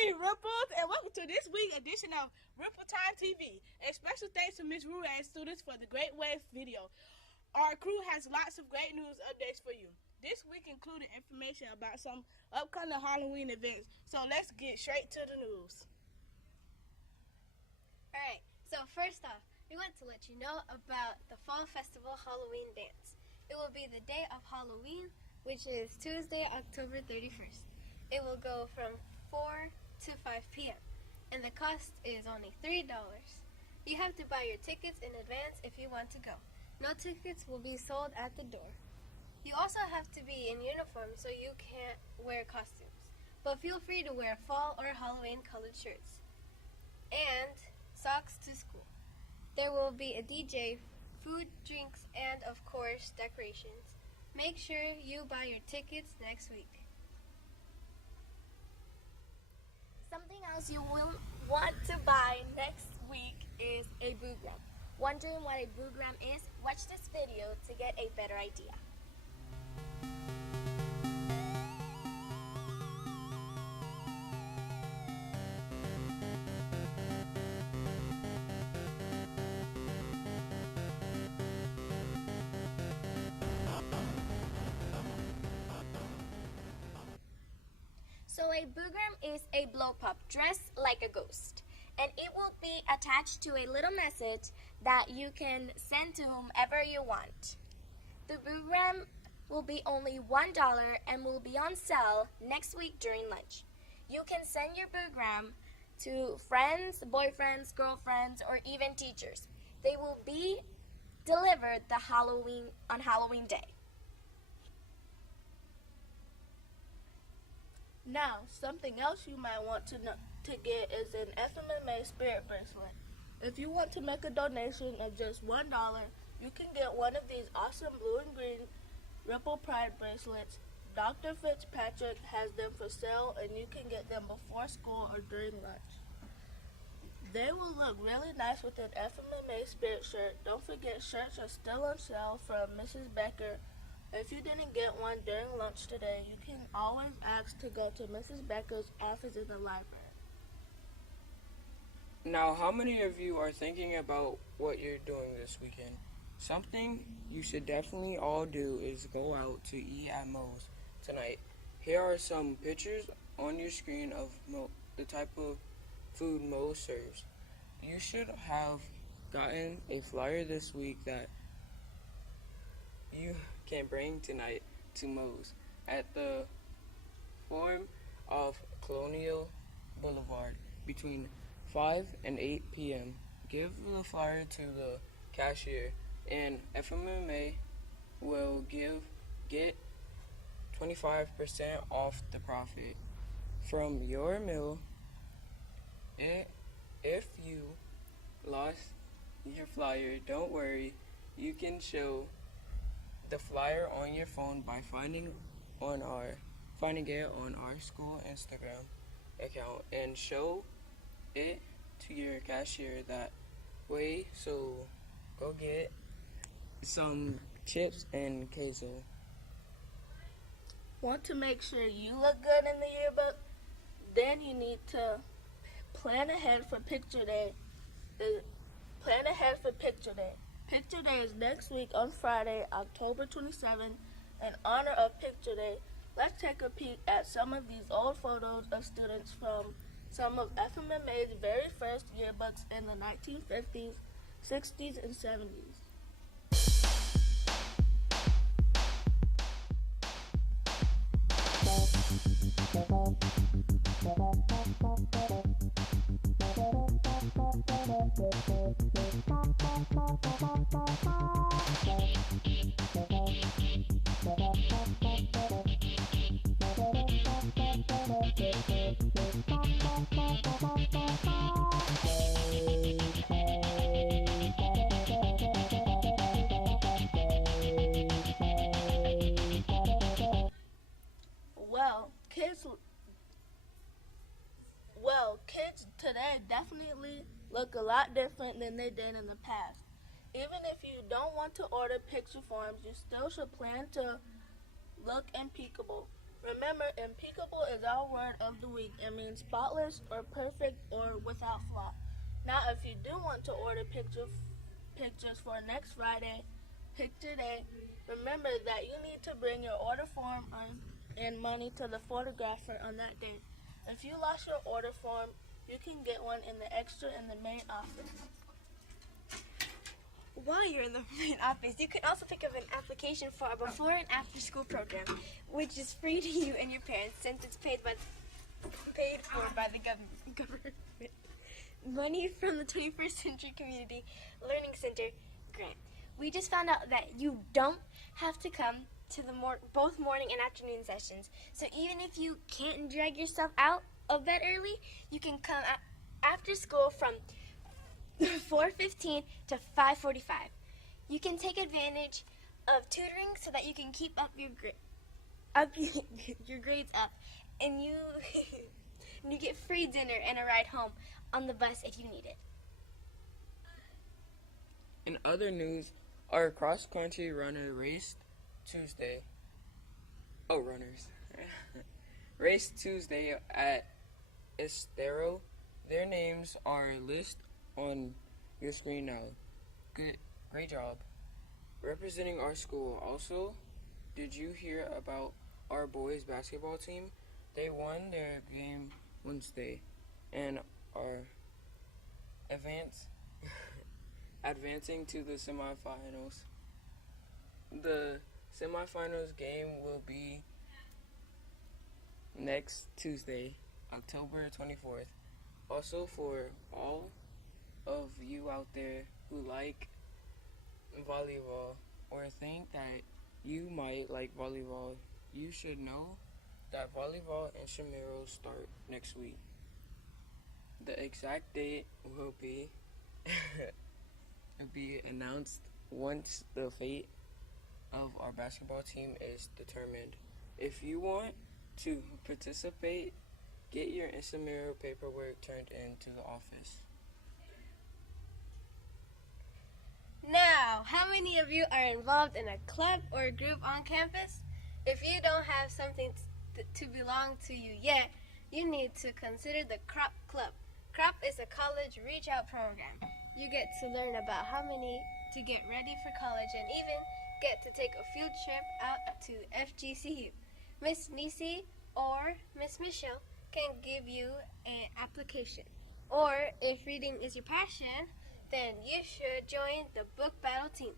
Hey, Ripples, and welcome to this week's edition of Rippletime-TV. A special thanks to Ms. Rue and students for the great wave video. Our crew has lots of great news updates for you. This week included information about some upcoming Halloween events. So let's get straight to the news. Alright, so first off, we want to let you know about the Fall Festival Halloween Dance. It will be the day of Halloween, which is Tuesday, October 31st. It will go from 4 to 5 p.m. and the cost is only $3. You have to buy your tickets in advance if you want to go. No tickets will be sold at the door. You also have to be in uniform so you can't wear costumes, but feel free to wear fall or Halloween colored shirts and socks to school. There will be a DJ, food, drinks, and of course decorations. Make sure you buy your tickets next week. Something else you will want to buy next week is a boogram. Wondering what a boogram is? Watch this video to get a better idea. So a boogram is a blow pop dressed like a ghost, and it will be attached to a little message that you can send to whomever you want. The boogram will be only $1 and will be on sale next week during lunch. You can send your boogram to friends, boyfriends, girlfriends, or even teachers. They will be delivered on Halloween Day. Now, something else you might want to get is an FMMA spirit bracelet. If you want to make a donation of just $1, you can get one of these awesome blue and green Ripple Pride bracelets. Dr. Fitzpatrick has them for sale, and you can get them before school or during lunch. They will look really nice with an FMMA spirit shirt. Don't forget, shirts are still on sale from Mrs. Becker. If you didn't get one during lunch today, you can always ask to go to Mrs. Becker's office in the library. Now, how many of you are thinking about what you're doing this weekend? Something you should definitely all do is go out to eat at Moe's tonight. Here are some pictures on your screen of the type of food Moe's serves. You should have gotten a flyer this week that you can bring tonight to Moe's at the form of Colonial Boulevard between 5 and 8 p.m. Give the flyer to the cashier, and FMMA will get 25% off the profit from your meal. If you lost your flyer, don't worry. You can show the flyer on your phone by finding it on our school Instagram account and show it to your cashier that way. So go get some chips and queso. Want to make sure you look good in the yearbook? Then you need to plan ahead for Picture Day. Plan ahead for Picture Day. Picture Day is next week on Friday, October 27th. In honor of Picture Day, let's take a peek at some of these old photos of students from some of FMMA's very first yearbooks in the 1950s, 60s, and 70s. Kids today definitely look a lot different than they did in the past. Even if you don't want to order picture forms, you still should plan to look impeccable. Remember, impeccable is our word of the week. It means spotless or perfect or without flaw. Now, if you do want to order pictures for next Friday, Picture Day, remember that you need to bring your order form and money to the photographer on that day. If you lost your order form, you can get one in the extra in the main office. While you're in the main office, you can also pick up an application for a before and after school program, which is free to you and your parents since it's paid for by the government. Money from the 21st Century Community Learning Center grant. We just found out that you don't have to come to the both morning and afternoon sessions. So even if you can't drag yourself out of bed early, you can come after school from 4:15 to 5:45. You can take advantage of tutoring so that you can keep up your grades up, and you and you get free dinner and a ride home on the bus if you need it. In other news, our cross-country runner raced Tuesday. Raced Tuesday at Estero. Their names are listed on your screen now. Great job. Representing our school. Also, did you hear about our boys basketball team? They won their game Wednesday and are advancing to the semifinals. The semifinals game will be next Tuesday, October 24th. Also, for all of you out there who like volleyball or think that you might like volleyball, you should know that volleyball intramurals start next week. The exact date will be announced once the fate of our basketball team is determined. If you want to participate, get your intramural paperwork turned into the office. Now, how many of you are involved in a club or group on campus? If you don't have something to belong to you yet, you need to consider the CROP Club. CROP is a college reach out program. You get to learn about how many to get ready for college and even get to take a field trip out to FGCU. Miss Nisi or Miss Michelle can give you an application. Or if reading is your passion, then you should join the book battle team.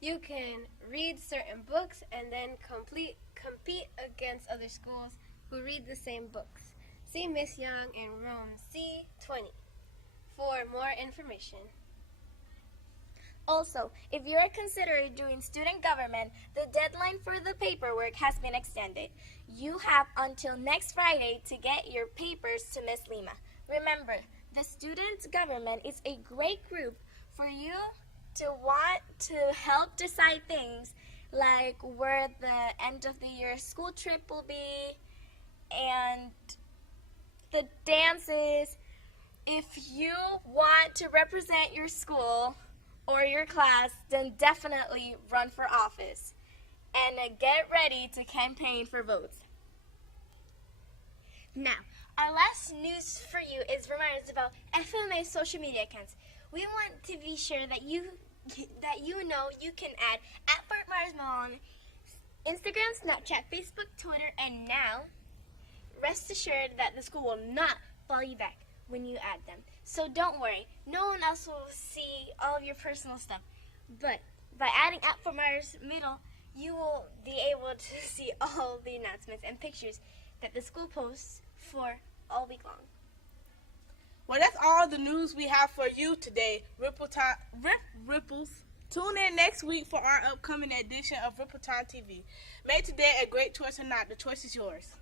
You can read certain books and then compete against other schools who read the same books. See Miss Young in room C20 for more information. Also, if you're considering doing student government, the deadline for the paperwork has been extended. You have until next Friday to get your papers to Miss Lima. Remember, the student government is a great group for you to want to help decide things like where the end of the year school trip will be and the dances. If you want to represent your school or your class, then definitely run for office and get ready to campaign for votes. Now, Our last news for you is reminders about FMA social media accounts. We want to be sure that you know you can add at Fort Myers Mall on Instagram, Snapchat, Facebook, Twitter, and now rest assured that the school will not follow you back when you add them. So don't worry, no one else will see all of your personal stuff. But by adding at Fort Myers Middle, you will be able to see all the announcements and pictures that the school posts for all week long. Well, that's all the news we have for you today, Ripples. Tune in next week for our upcoming edition of Rippletime-TV. Make today a great choice or not, the choice is yours.